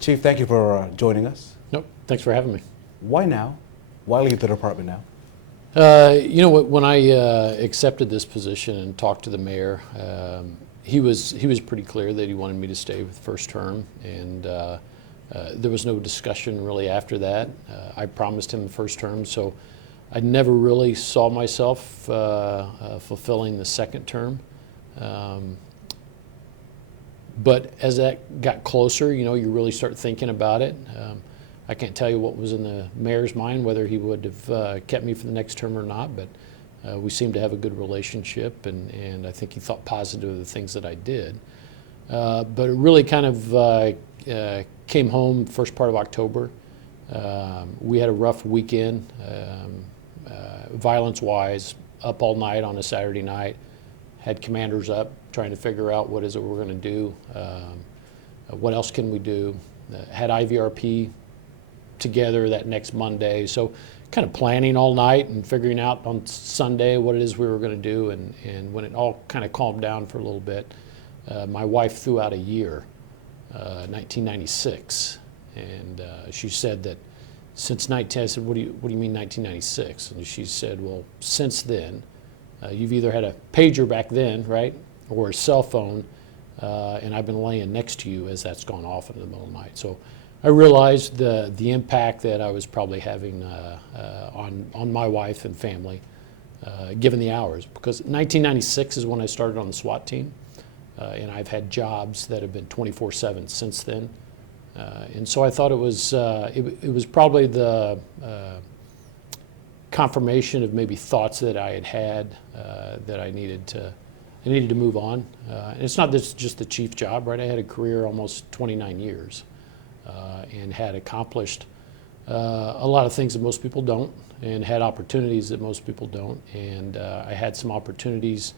Chief, thank you for joining us. Nope, thanks for having me. Why now? Why leave the department now? You know what? When I accepted this position and talked to the mayor, he was pretty clear that he wanted me to stay with first term, and there was no discussion really after that. I promised him the first term, so I never really saw myself fulfilling the second term. But as that got closer, you know, you really start thinking about it. I can't tell you what was in the mayor's mind, whether he would have kept me for the next term or not, but we seemed to have a good relationship, and I think he thought positive of the things that I did. But it really kind of came home first part of October. We had a rough weekend, violence-wise, up all night on a Saturday night. Had commanders up trying to figure out what is it we're going to do, what else can we do. Had IVRP together that next Monday, so kind of planning all night and figuring out on Sunday what it is we were going to do. And when it all kind of calmed down for a little bit, my wife threw out a year, 1996, and she said that since I said, what do you mean 1996? And she said, well, since then, you've either had a pager back then, right, or a cell phone, and I've been laying next to you as that's gone off in the middle of the night. So I realized the impact that I was probably having on my wife and family, given the hours. Because 1996 is when I started on the SWAT team, and I've had jobs that have been 24/7 since then. And so I thought it was probably the confirmation of maybe thoughts that I had that I needed to move on. And it's not just the chief job, right? I had a career almost 29 years and had accomplished a lot of things that most people don't, and had opportunities that most people don't. And I had some opportunities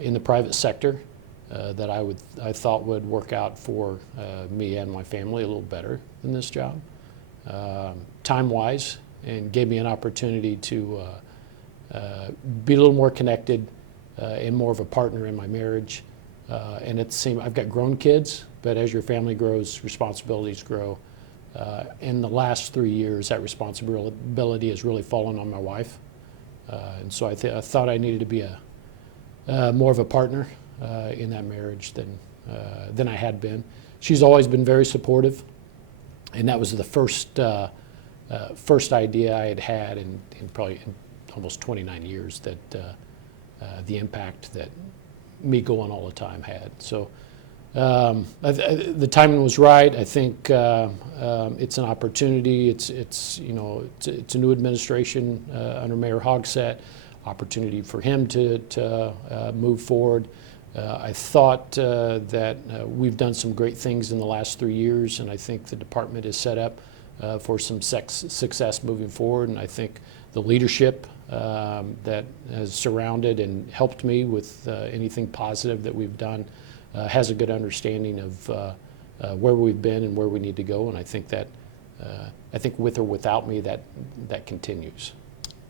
in the private sector that I thought would work out for me and my family a little better than this job, time-wise, and gave me an opportunity to be a little more connected and more of a partner in my marriage. And at the same, I've got grown kids, but as your family grows, responsibilities grow. In the last 3 years, that responsibility has really fallen on my wife. And so I thought I needed to be more of a partner in that marriage than I had been. She's always been very supportive, and that was the first idea I had in probably almost 29 years, that the impact that me going all the time had. So the timing was right. I think it's an opportunity. It's a new administration under Mayor Hogsett, opportunity for him to move forward. I thought that we've done some great things in the last 3 years, and I think the department is set up for some success moving forward. And I think the leadership that has surrounded and helped me with anything positive that we've done has a good understanding of where we've been and where we need to go. And I think that with or without me, that continues.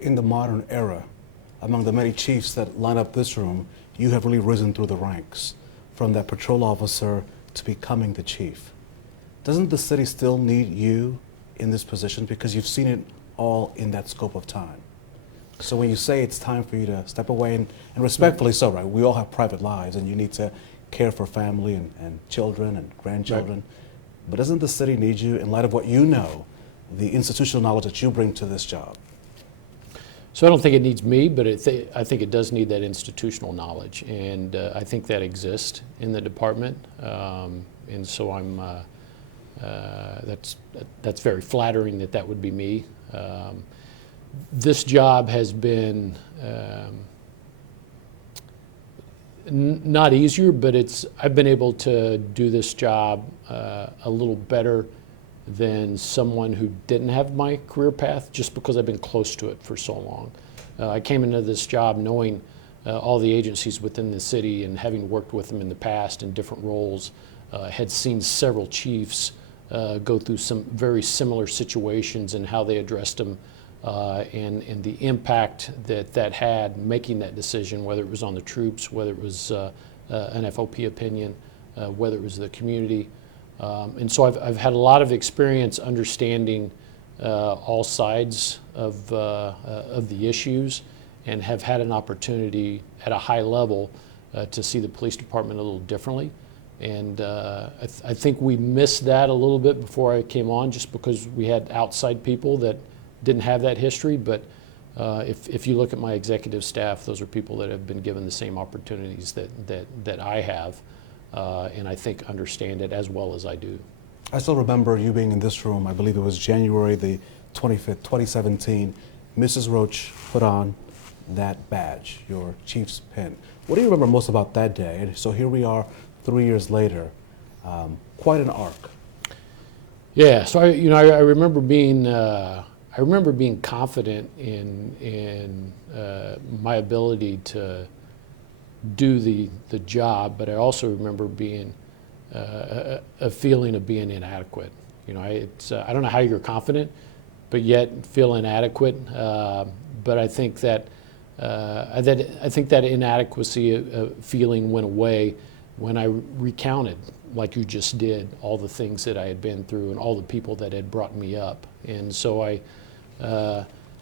In the modern era, among the many chiefs that line up this room, you have really risen through the ranks, from that patrol officer to becoming the chief. Doesn't the city still need you in this position, because you've seen it all in that scope of time? So when you say it's time for you to step away, and respectfully so, right? We all have private lives, and you need to care for family and children and grandchildren. Right. But doesn't the city need you in light of what you know, the institutional knowledge that you bring to this job? So I don't think it needs me, but I think it does need that institutional knowledge, and I think that exists in the department. And so that's very flattering that would be me. This job has been not easier, but I've been able to do this job a little better than someone who didn't have my career path, just because I've been close to it for so long. I came into this job knowing all the agencies within the city, and having worked with them in the past in different roles, had seen several chiefs go through some very similar situations and how they addressed them, and the impact that had making that decision, whether it was on the troops, whether it was an FOP opinion, whether it was the community. And so I've had a lot of experience understanding all sides of the issues, and have had an opportunity at a high level to see the police department a little differently. And I think we missed that a little bit before I came on, just because we had outside people that didn't have that history. But if you look at my executive staff, those are people that have been given the same opportunities that I have, and I think understand it as well as I do. I still remember you being in this room. I believe it was January the 25th, 2017. Mrs. Roach put on that badge, your chief's pin. What do you remember most about that day? And so here we are 3 years later. Quite an arc. Yeah, so I remember being confident in my ability to do the job, but I also remember being a feeling of being inadequate. I don't know how you're confident, but yet feel inadequate. But I think that inadequacy feeling went away when I recounted, like you just did, all the things that I had been through and all the people that had brought me up. And so I,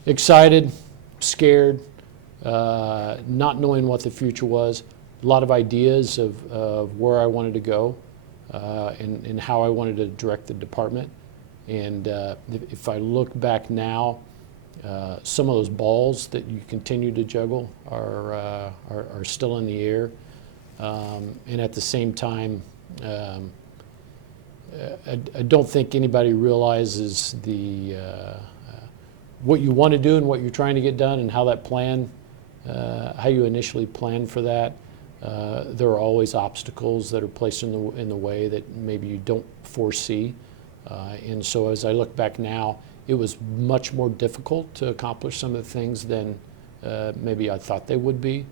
excited, scared, not knowing what the future was, a lot of ideas of where I wanted to go, and how I wanted to direct the department. And if I look back now, some of those balls that you continue to juggle are still in the air. And at the same time, I don't think anybody realizes what you want to do and what you're trying to get done, and how that plan, how you initially planned for that. There are always obstacles that are placed in the way that maybe you don't foresee. And so as I look back now, it was much more difficult to accomplish some of the things than maybe I thought they would be.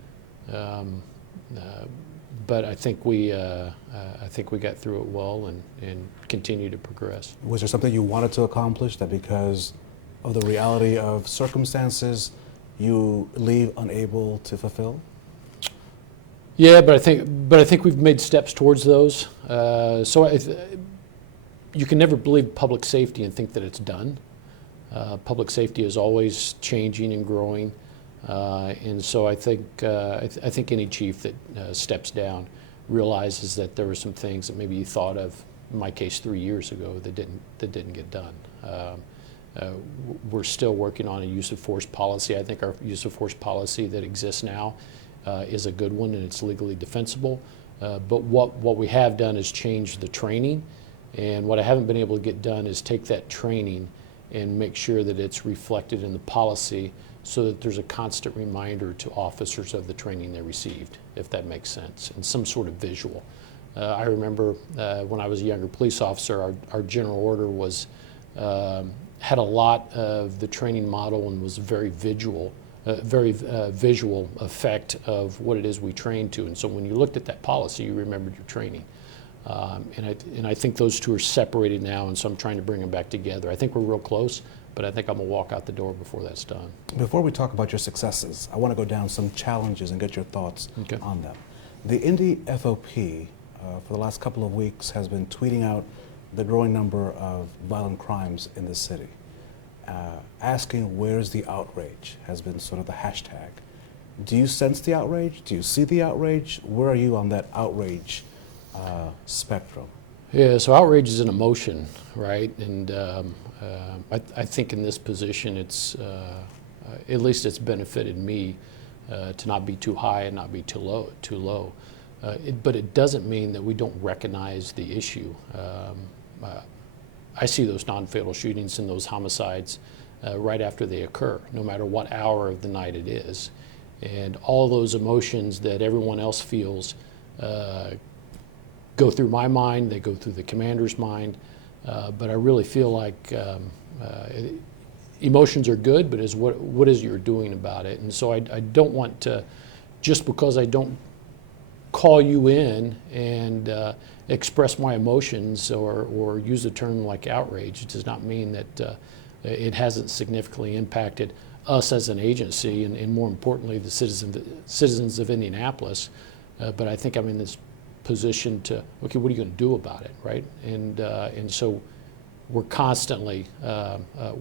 But I think we got through it well, and continue to progress. Was there something you wanted to accomplish that because of the reality of circumstances you leave unable to fulfill? Yeah, but I think we've made steps towards those. You can never believe public safety and think that it's done. Public safety is always changing and growing. And so I think any chief that steps down realizes that there were some things that maybe you thought of, in my case 3 years ago, that didn't get done. We're still working on a use of force policy. I think our use of force policy that exists now is a good one, and it's legally defensible. But what we have done is change the training, and what I haven't been able to get done is take that training and make sure that it's reflected in the policy, so that there's a constant reminder to officers of the training they received, if that makes sense, and some sort of visual. I remember when I was a younger police officer, our general order was had a lot of the training model and was very visual effect of what it is we train to. And so when you looked at that policy, you remembered your training. And I think those two are separated now, and so I'm trying to bring them back together. I think we're real close, but I think I'm going to walk out the door before that's done. Before we talk about your successes, I want to go down some challenges and get your thoughts on them. The Indy FOP, for the last couple of weeks, has been tweeting out the growing number of violent crimes in the city. Asking where's the outrage has been sort of the hashtag. Do you sense the outrage? Do you see the outrage? Where are you on that outrage spectrum? Yeah, so outrage is an emotion, right? And I think in this position, it's at least it's benefited me to not be too high and not be too low. But it doesn't mean that we don't recognize the issue. I see those non-fatal shootings and those homicides right after they occur, no matter what hour of the night it is. And all those emotions that everyone else feels go through my mind, they go through the commander's mind, but I really feel like emotions are good, but is what is you're doing about it. And so I don't want to, just because I don't call you in and express my emotions or use a term like outrage, it does not mean that it hasn't significantly impacted us as an agency and more importantly the citizens of Indianapolis. But I think I'm in this positioned to, okay, what are you going to do about it, right? And so we're constantly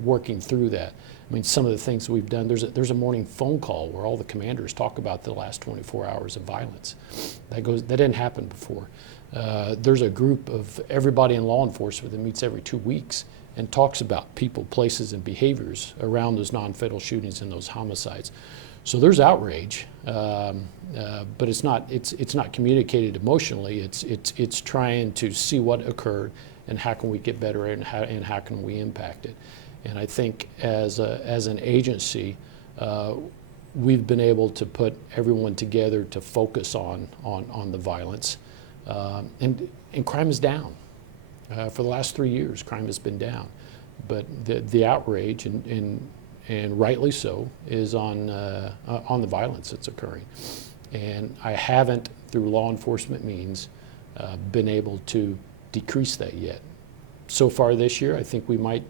working through that. I mean, some of the things we've done, there's a morning phone call where all the commanders talk about the last 24 hours of violence. That didn't happen before. There's a group of everybody in law enforcement that meets every 2 weeks and talks about people, places, and behaviors around those non-fatal shootings and those homicides. So there's outrage, but it's not communicated emotionally. It's trying to see what occurred and how can we get better and how can we impact it. And I think as an agency, we've been able to put everyone together to focus on the violence, and crime is down. For the last 3 years, crime has been down, but the outrage and rightly so is on the violence that's occurring. And I haven't, through law enforcement means, been able to decrease that yet. So far this year, I think we might,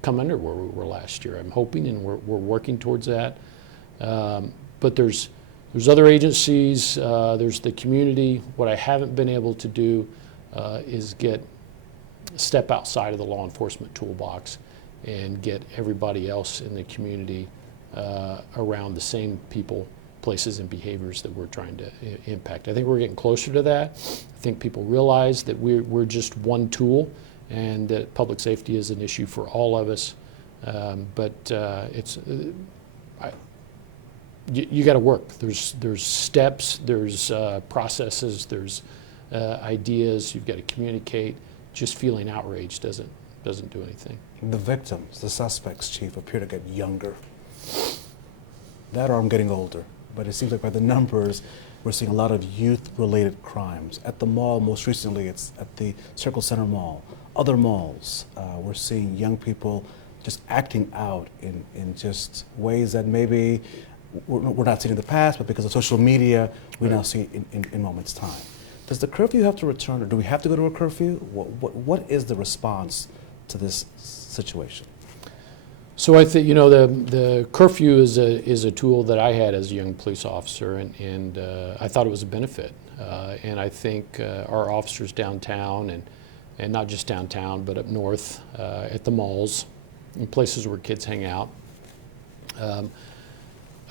come under where we were last year. I'm hoping, and we're working towards that. But there's other agencies, there's the community. What I haven't been able to do is step outside of the law enforcement toolbox and get everybody else in the community around the same people, places, and behaviors that we're trying to impact. I think we're getting closer to that. I think people realize that we're just one tool, and that public safety is an issue for all of us. You got to work. There's steps, there's processes, there's ideas. You've got to communicate. Just feeling outraged doesn't do anything. The victims, the suspects, Chief, appear to get younger. That or I'm getting older. But it seems like by the numbers, we're seeing a lot of youth-related crimes. At the mall, most recently, it's at the Circle Center Mall. Other malls, we're seeing young people just acting out in just ways that maybe we're not seeing in the past, but because of social media, we now see in moments' time. Does the curfew have to return, or do we have to go to a curfew? What is the response to this situation? So I think the curfew is a tool that I had as a young police officer, and I thought it was a benefit. And I think our officers downtown and not just downtown, but up north at the malls and places where kids hang out,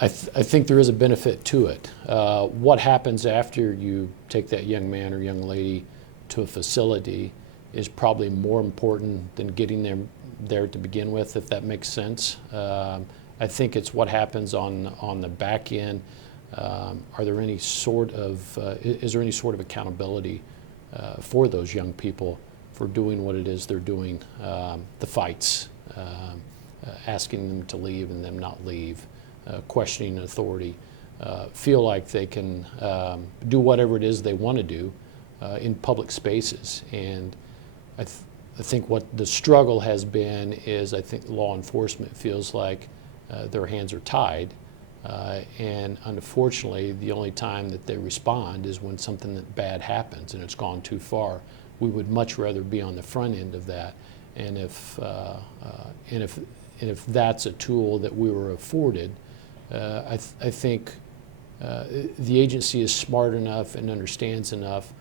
I think there is a benefit to it. What happens after you take that young man or young lady to a facility is probably more important than getting them there to begin with, if that makes sense. I think it's what happens on the back end. Is there any sort of accountability for those young people for doing what it is they're doing, the fights, asking them to leave and them not leave, questioning authority, feel like they can do whatever it is they want to do in public spaces. And I think what the struggle has been is I think law enforcement feels like their hands are tied, and unfortunately the only time that they respond is when something bad happens and it's gone too far. We would much rather be on the front end of that, and if that's a tool that we were afforded, I think the agency is smart enough and understands enough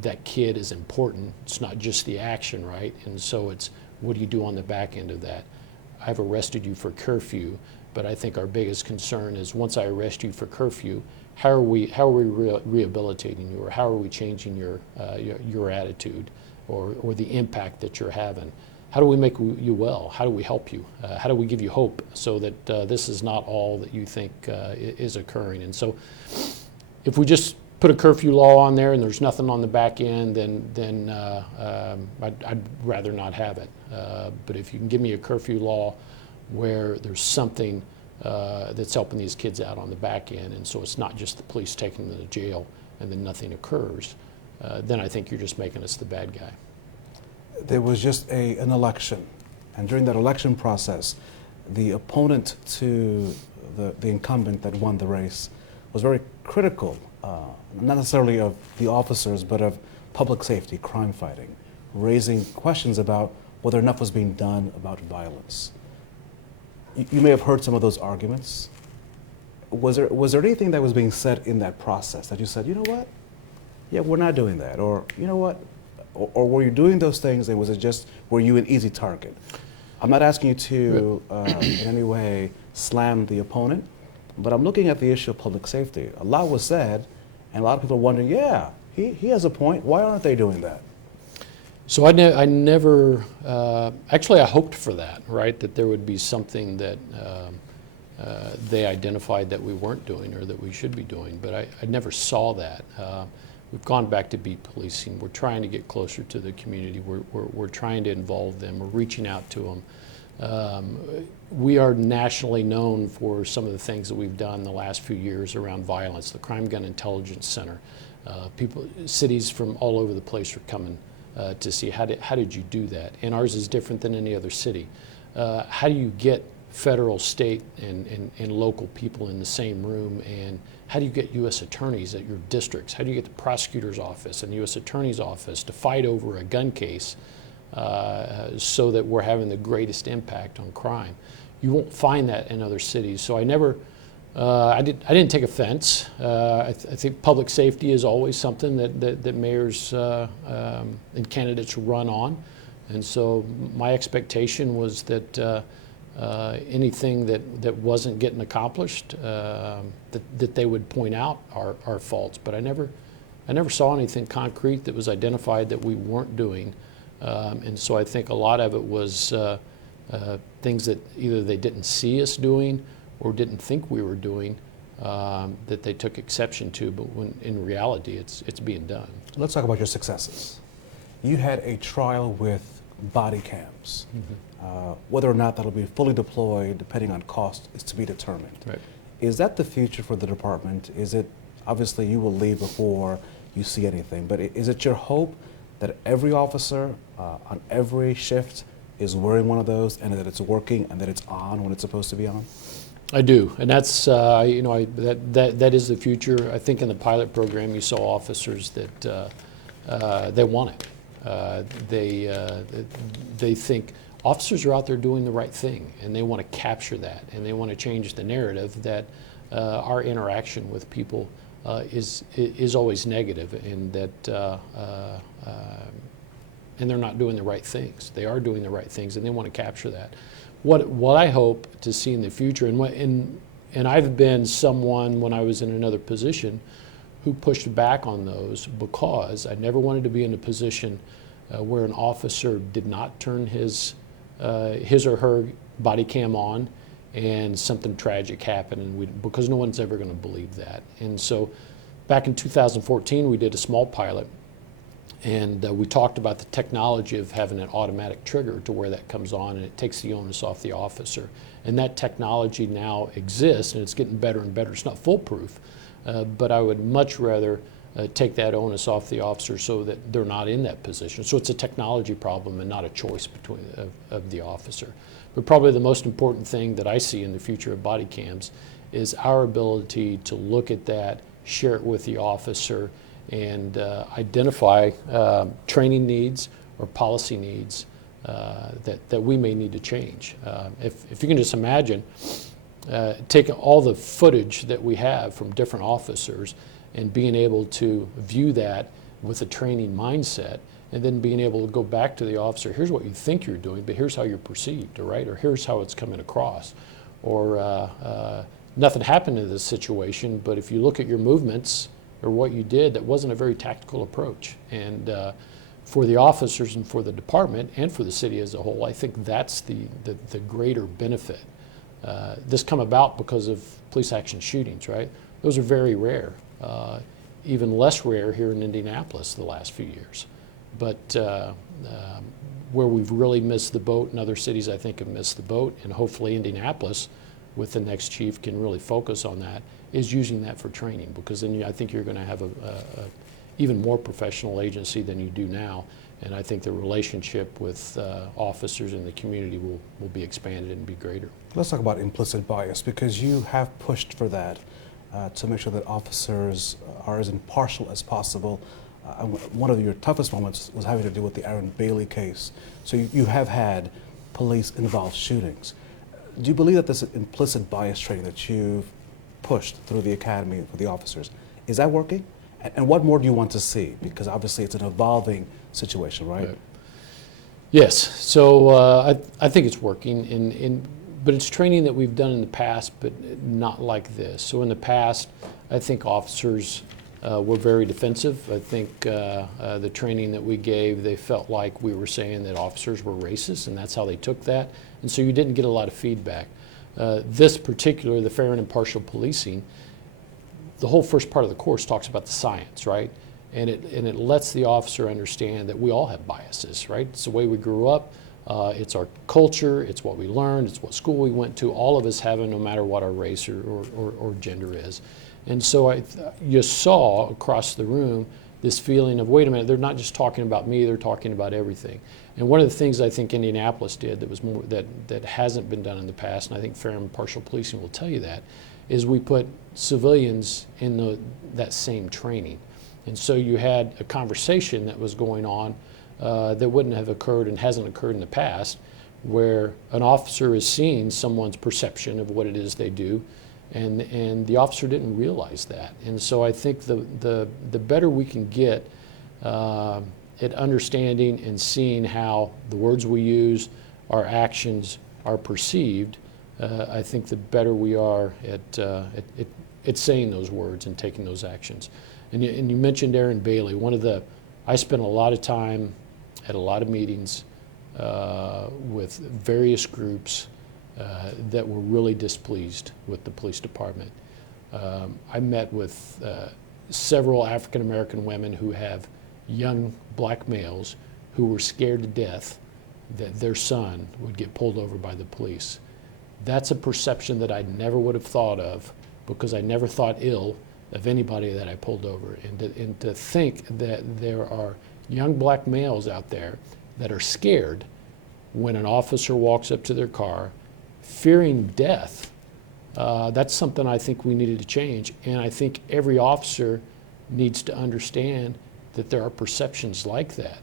that kid is important. It's not just the action, right? And so it's what do you do on the back end of that? I've arrested you for curfew, but I think our biggest concern is once I arrest you for curfew, how are we rehabilitating you, or how are we changing your attitude or the impact that you're having? How do we make you well? How do we help you? How do we give you hope so that this is not all that you think is occurring? And so if we just put a curfew law on there and there's nothing on the back end, then I'd rather not have it. But if you can give me a curfew law where there's something that's helping these kids out on the back end, and so it's not just the police taking them to jail and then nothing occurs, then I think you're just making us the bad guy. There was just an election, and during that election process, the opponent to the incumbent that won the race was very critical, not necessarily of the officers, but of public safety, crime fighting, raising questions about whether enough was being done about violence. You may have heard some of those arguments. Was there anything that was being said in that process that you said, you know what, yeah, we're not doing that, or you know what, or were you doing those things and was it just, were you an easy target? I'm not asking you to in any way slam the opponent, but I'm looking at the issue of public safety. A lot was said, and a lot of people are wondering, yeah, he has a point, why aren't they doing that? So I never, actually I hoped for that, right? That there would be something that they identified that we weren't doing or that we should be doing, but I never saw that. We've gone back to beat policing. We're trying to get closer to the community. We're trying to involve them. We're reaching out to them. We are nationally known for some of the things that we've done the last few years around violence. The Crime Gun Intelligence Center. Cities from all over the place are coming to see how did you do that. And ours is different than any other city. How do you get federal, state, and local people in the same room, and how do you get U.S. attorneys at your districts? How do you get the prosecutor's office and the U.S. attorney's office to fight over a gun case so that we're having the greatest impact on crime? You won't find that in other cities. So I never, I didn't take offense. I think public safety is always something that mayors and candidates run on, and so my expectation was that anything that wasn't getting accomplished, that they would point out our faults. But I never saw anything concrete that was identified that we weren't doing, and so I think a lot of it was things that either they didn't see us doing or didn't think we were doing, that they took exception to. But when in reality, it's being done. Let's talk about your successes. You had a trial with body cams. Mm-hmm. Whether or not that'll be fully deployed, depending on cost, is to be determined. Right. Is that the future for the department? Is it, obviously you will leave before you see anything, but is it your hope that every officer on every shift is wearing one of those, and that it's working and that it's on when it's supposed to be on? I do, and that's that is the future. I think in the pilot program you saw officers that they want it. They think officers are out there doing the right thing, and they want to capture that, and they want to change the narrative that our interaction with people is always negative, and that and they're not doing the right things. They are doing the right things, and they want to capture that. What I hope to see in the future, and I've been someone when I was in another position who pushed back on those, because I never wanted to be in a position where an officer did not turn his or her body cam on and something tragic happened, and because no one's ever going to believe that. And so back in 2014 we did a small pilot, and we talked about the technology of having an automatic trigger to where that comes on and it takes the onus off the officer. And that technology now exists, and it's getting better and better. It's not foolproof, but I would much rather take that onus off the officer so that they're not in that position. So it's a technology problem and not a choice of the officer. But probably the most important thing that I see in the future of body cams is our ability to look at that, share it with the officer, and identify training needs or policy needs that we may need to change. If you can just imagine taking all the footage that we have from different officers and being able to view that with a training mindset, and then being able to go back to the officer, here's what you think you're doing, but here's how you're perceived, right? Or here's how it's coming across. Or nothing happened in this situation, but if you look at your movements or what you did, that wasn't a very tactical approach. And for the officers and for the department and for the city as a whole, I think that's the greater benefit. This come about because of police action shootings, right? Those are very rare. Even less rare here in Indianapolis the last few years. But where we've really missed the boat, and other cities I think have missed the boat, and hopefully Indianapolis with the next chief can really focus on that, is using that for training, because then I think you're going to have a even more professional agency than you do now, and I think the relationship with officers in the community will be expanded and be greater. Let's talk about implicit bias, because you have pushed for that to make sure that officers are as impartial as possible. One of your toughest moments was having to do with the Aaron Bailey case. So you have had police-involved shootings. Do you believe that this implicit bias training that you've pushed through the academy for the officers, is that working? And what more do you want to see? Because obviously it's an evolving situation, right? Right. Yes. So I think it's working, but it's training that we've done in the past, but not like this. So in the past, I think officers were very defensive. I think the training that we gave, they felt like we were saying that officers were racist, and that's how they took that. And so you didn't get a lot of feedback. This particular, the fair and impartial policing, the whole first part of the course talks about the science, right? And it lets the officer understand that we all have biases, right? It's the way we grew up, it's our culture, it's what we learned, it's what school we went to. All of us have it, no matter what our race or gender is. And so you saw across the room this feeling of, wait a minute, they're not just talking about me, they're talking about everything. And one of the things I think Indianapolis did that was more that hasn't been done in the past, and I think fair and impartial policing will tell you that, is we put civilians in that same training. And so you had a conversation that was going on that wouldn't have occurred and hasn't occurred in the past, where an officer is seeing someone's perception of what it is they do, and the officer didn't realize that. And so I think the better we can get at understanding and seeing how the words we use, our actions are perceived, I think the better we are at saying those words and taking those actions. And you mentioned Aaron Bailey. I spent a lot of time at a lot of meetings with various groups that were really displeased with the police department. I met with several African American women who have young black males who were scared to death that their son would get pulled over by the police. That's a perception that I never would have thought of, because I never thought ill of anybody that I pulled over. And to think that there are young black males out there that are scared when an officer walks up to their car, fearing death, that's something I think we needed to change. And I think every officer needs to understand that there are perceptions like that.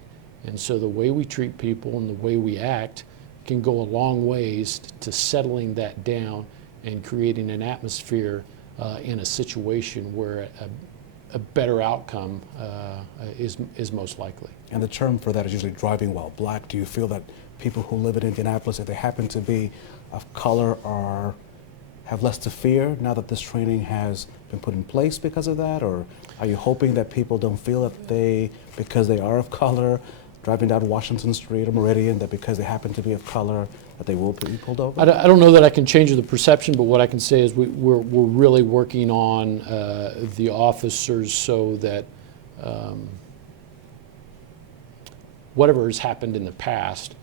And so the way we treat people and the way we act can go a long ways to settling that down and creating an atmosphere in a situation where a better outcome is most likely. And the term for that is usually driving while black. Do you feel that people who live in Indianapolis, if they happen to be of color, have less to fear now that this training has been put in place because of that? Or are you hoping that people don't feel that because they are of color, driving down Washington Street or Meridian, that because they happen to be of color, that they will be pulled over? I don't know that I can change the perception, but what I can say is we're really working on the officers so that whatever has happened in the past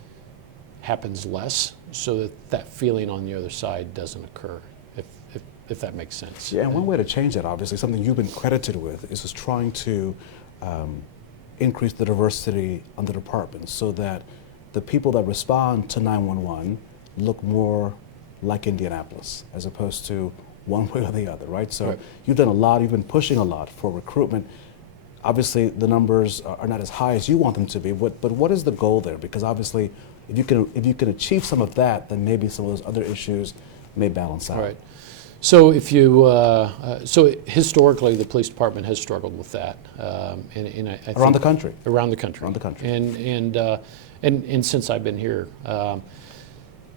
happens less, so that feeling on the other side doesn't occur, if that makes sense. Yeah, and one way to change that, obviously, something you've been credited with, is just trying to increase the diversity on the department so that the people that respond to 911 look more like Indianapolis as opposed to one way or the other, right? So right. You've done a lot, you've been pushing a lot for recruitment. Obviously, the numbers are not as high as you want them to be, but what is the goal there? Because obviously, if you can achieve some of that, then maybe some of those other issues may balance out. Right. So so historically, the police department has struggled with that, and I think around the country. Around the country. Around the country. And since I've been here,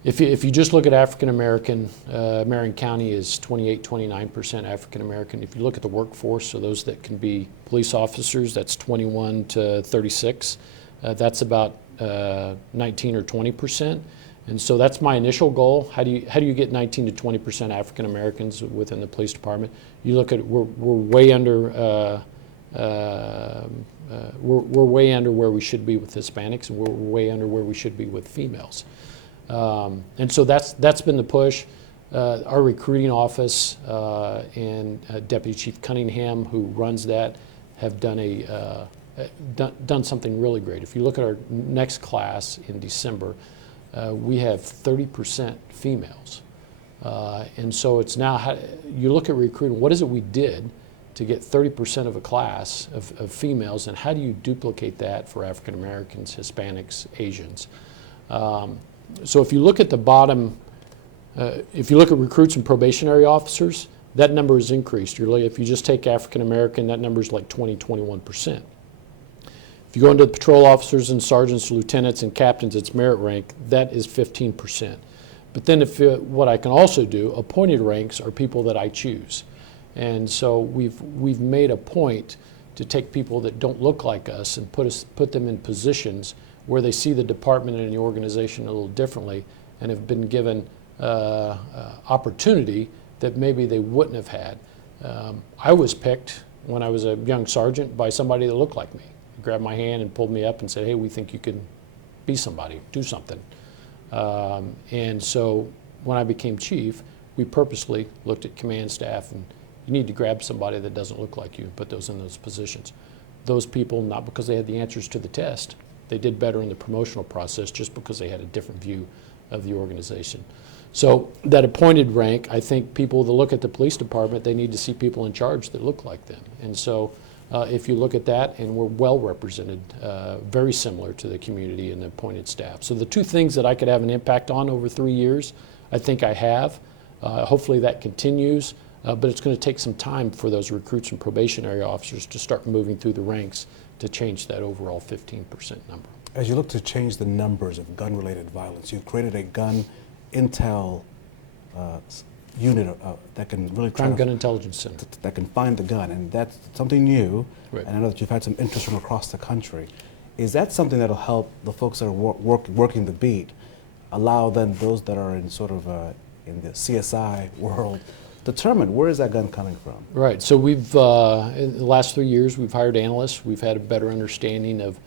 if you just look at African American, Marion County is 28-29% African American. If you look at the workforce, so those that can be police officers, that's 21 to 36. That's about 19 or 20%. And so that's my initial goal. How do you get 19 to 20% African Americans within the police department? You look at we're way under we're way under where we should be with Hispanics, and we're way under where we should be with females. And so that's been the push. Our recruiting office and Deputy Chief Cunningham, who runs that, have done something really great. If you look at our next class in December, we have 30% females. And so it's now, you look at recruiting, what is it we did to get 30% of a class of females, and how do you duplicate that for African Americans, Hispanics, Asians? So if you look at the bottom, if you look at recruits and probationary officers, that number has increased. If you just take African American, that number is like 21%. If you go into the patrol officers and sergeants, lieutenants, and captains, it's merit rank, that is 15%. But then what I can also do, appointed ranks are people that I choose. And so we've made a point to take people that don't look like us and put them in positions where they see the department and the organization a little differently and have been given opportunity that maybe they wouldn't have had. I was picked when I was a young sergeant by somebody that looked like me. He grabbed my hand and pulled me up and said, hey, we think you can be somebody, do something. And so when I became chief, we purposely looked at command staff, and you need to grab somebody that doesn't look like you and put those in those positions. Those people, not because they had the answers to the test, they did better in the promotional process just because they had a different view of the organization. So that appointed rank, I think people that look at the police department, they need to see people in charge that look like them. And so if you look at that, and we're well represented, very similar to the community and the appointed staff. So the two things that I could have an impact on over 3 years, I think I have. Hopefully that continues, but it's going to take some time for those recruits and probationary officers to start moving through the ranks to change that overall 15% number. As you look to change the numbers of gun-related violence, you've created a gun intel unit that can really Crime Gun Intelligence Center. That can find the gun, and that's something new. Right. And I know that you've had some interest from across the country. Is that something that'll help the folks that are working the beat, allow then those that are in sort of in the CSI world determine where is that gun coming from? Right. So we've in the last 3 years we've hired analysts. We've had a better understanding of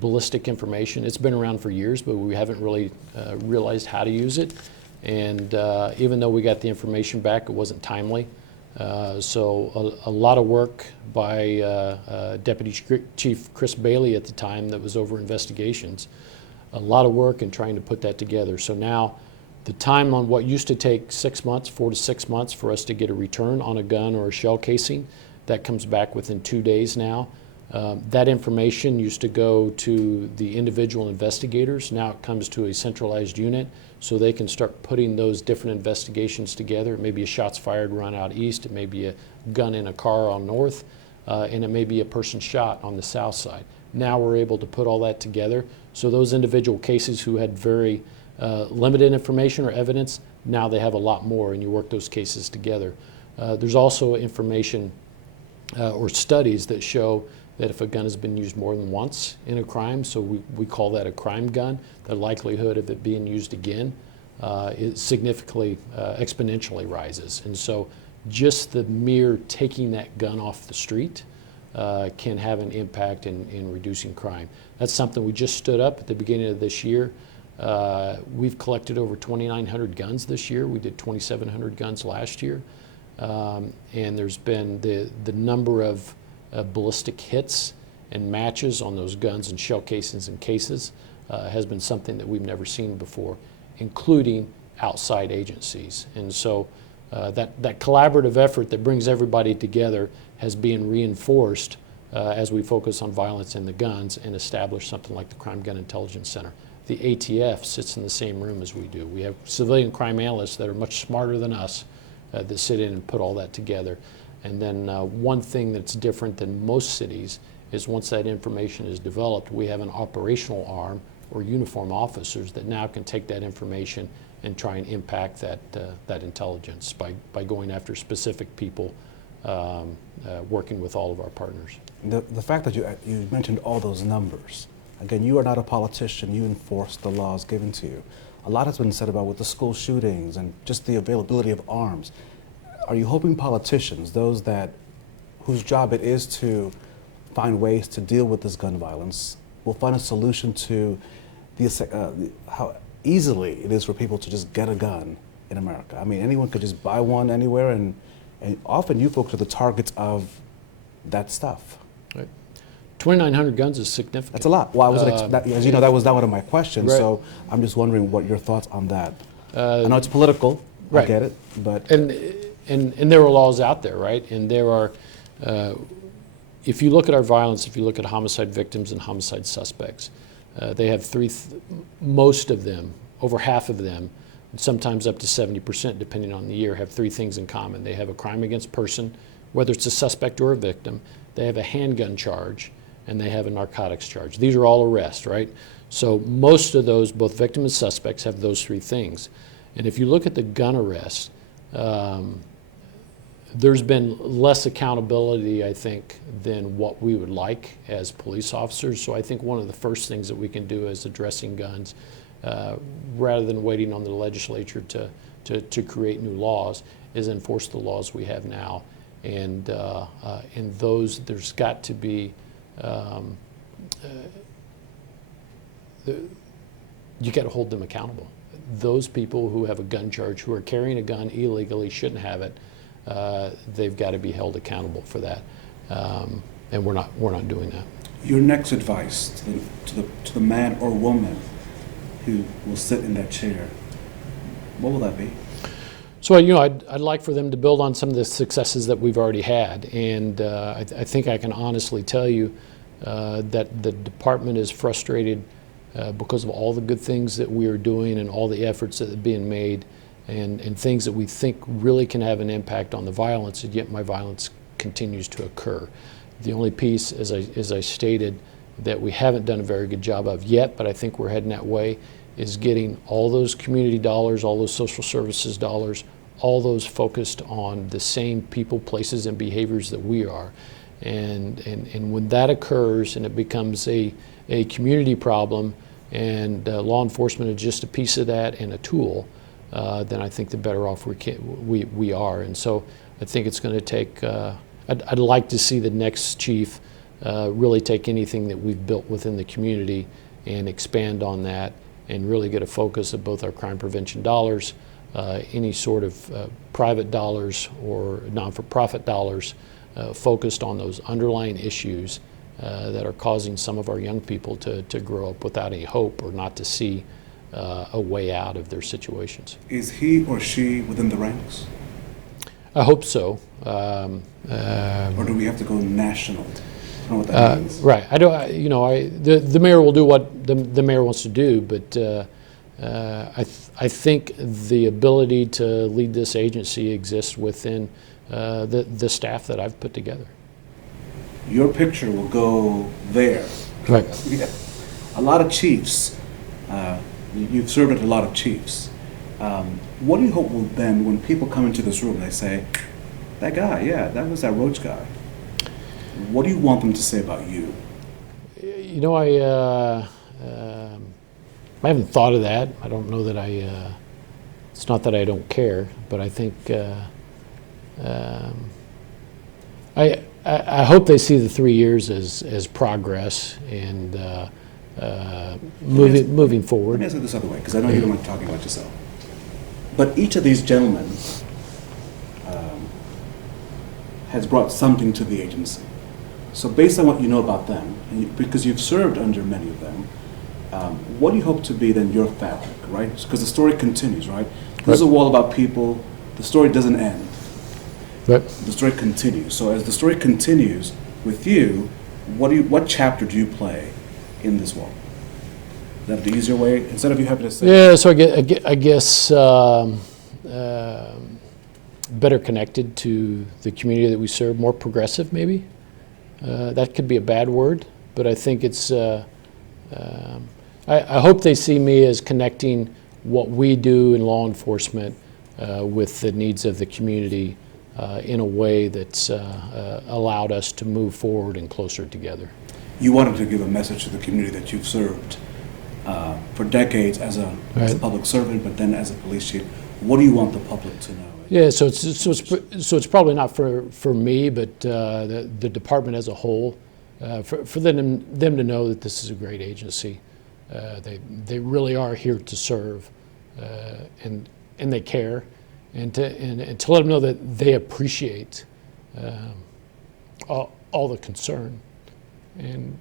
ballistic information. It's been around for years, but we haven't really realized how to use it. And even though we got the information back, it wasn't timely. So a lot of work by Deputy Chief Chris Bailey at the time that was over investigations. A lot of work in trying to put that together. So now the time on what used to take 6 months, 4 to 6 months for us to get a return on a gun or a shell casing, that comes back within 2 days now. That information used to go to the individual investigators. Now it comes to a centralized unit so they can start putting those different investigations together. It may be a shots fired run out east, it may be a gun in a car on north, and it may be a person shot on the south side. Now we're able to put all that together. So those individual cases who had very limited information or evidence, now they have a lot more, and you work those cases together. There's also information or studies that show that if a gun has been used more than once in a crime, so we call that a crime gun, the likelihood of it being used again is significantly, exponentially rises. And so just the mere taking that gun off the street can have an impact in reducing crime. That's something we just stood up at the beginning of this year. We've collected over 2,900 guns this year. We did 2,700 guns last year. And there's been the number of ballistic hits and matches on those guns and shell casings and cases has been something that we've never seen before, including outside agencies. And so that collaborative effort that brings everybody together has been reinforced as we focus on violence in the guns and establish something like the Crime Gun Intelligence Center. The ATF sits in the same room as we do. We have civilian crime analysts that are much smarter than us that sit in and put all that together. And then one thing that's different than most cities is once that information is developed, we have an operational arm or uniform officers that now can take that information and try and impact that intelligence by going after specific people, working with all of our partners. The fact that you mentioned all those numbers, again, you are not a politician, you enforce the laws given to you. A lot has been said about with the school shootings and just the availability of arms. Are you hoping politicians, those whose job it is to find ways to deal with this gun violence, will find a solution to how easily it is for people to just get a gun in America? I mean, anyone could just buy one anywhere, and often you folks are the targets of that stuff. Right. 2,900 guns is significant. That's a lot. Well, I wasn't as you know, that was not one of my questions, right. So I'm just wondering what your thoughts on that. I know it's political, right. I get it, but... And there are laws out there, right? And there are, if you look at our violence, if you look at homicide victims and homicide suspects, they have most of them, over half of them, sometimes up to 70%, depending on the year, have three things in common. They have a crime against person, whether it's a suspect or a victim. They have a handgun charge, and they have a narcotics charge. These are all arrests, right? So most of those, both victims and suspects, have those three things. And if you look at the gun arrests, there's been less accountability, I think, than what we would like as police officers. So I think one of the first things that we can do is addressing guns, rather than waiting on the legislature to create new laws, is enforce the laws we have now. And in those, there's got to be, you got to hold them accountable. Those people who have a gun charge, who are carrying a gun illegally, shouldn't have it. They've got to be held accountable for that, and we're not doing that. Your next advice to the man or woman who will sit in that chair, what will that be? So I'd like for them to build on some of the successes that we've already had, and I think I can honestly tell you that the department is frustrated because of all the good things that we are doing and all the efforts that are being made, and things that we think really can have an impact on the violence, and yet my violence continues to occur. The only piece, as I stated, that we haven't done a very good job of yet, but I think we're heading that way, is getting all those community dollars, all those social services dollars, all those focused on the same people, places, and behaviors that we are. And when that occurs and it becomes a community problem, and law enforcement is just a piece of that and a tool, then I think the better off we are. And so I think it's going to take, I'd like to see the next chief really take anything that we've built within the community and expand on that, and really get a focus of both our crime prevention dollars, any sort of private dollars or non-for-profit dollars, focused on those underlying issues that are causing some of our young people to grow up without any hope, or not to see a way out of their situations. Is he or she within the ranks? I hope so. Or do we have to go national? I don't know what that means. Right. The mayor will do what the mayor wants to do, but I think the ability to lead this agency exists within the staff that I've put together. Your picture will go there. Right. Yeah. A lot of chiefs, you've served with a lot of chiefs. What do you hope will then, when people come into this room, they say, that guy, yeah, that was that Roach guy. What do you want them to say about you? I haven't thought of that. I don't know that it's not that I don't care, but I think I hope they see the 3 years as progress and moving forward. Let me ask it this other way, because I know you don't like talking about yourself. But each of these gentlemen has brought something to the agency. So based on what you know about them, and because you've served under many of them, what do you hope to be then your fabric, right? Because the story continues, right? This is a wall about people. The story doesn't end. Right. The story continues. So as the story continues with you, what chapter do you play in this wall? Is that the easier way? Instead of you having to say... Yeah, so I guess better connected to the community that we serve, more progressive maybe. That could be a bad word, but I think it's... I hope they see me as connecting what we do in law enforcement with the needs of the community in a way that's allowed us to move forward and closer together. You wanted to give a message to the community that you've served for decades as a public servant, but then as a police chief. What do you want the public to know? Yeah, so it's probably not for me, but the department as a whole, for them to know that this is a great agency. They really are here to serve, and they care, and to let them know that they appreciate all the concern and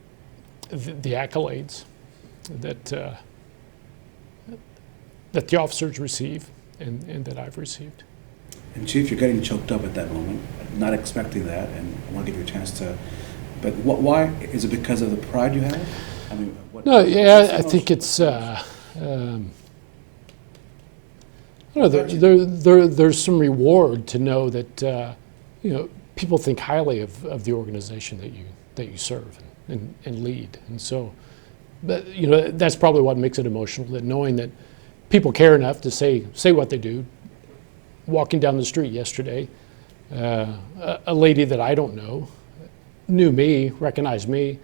the accolades that the officers receive and that I've received. And Chief, you're getting choked up at that moment, not expecting that, and I want to give you a chance to, but why? Is it because of the pride you have? I mean, No, yeah, I think it's, You know, there's some reward to know that people think highly of the organization that you serve and lead, and so that's probably what makes it emotional. That knowing that people care enough to say what they do. Walking down the street yesterday, a lady that I don't know knew me, recognized me.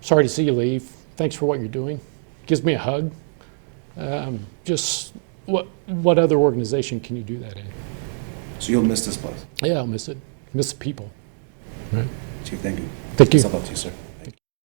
Sorry to see you leave. Thanks for what you're doing. Gives me a hug. Just what other organization can you do that in? So you'll miss this place? Yeah, I'll miss it. Miss the people. Right. Chief, thank you. Thank you. It's up to you, sir.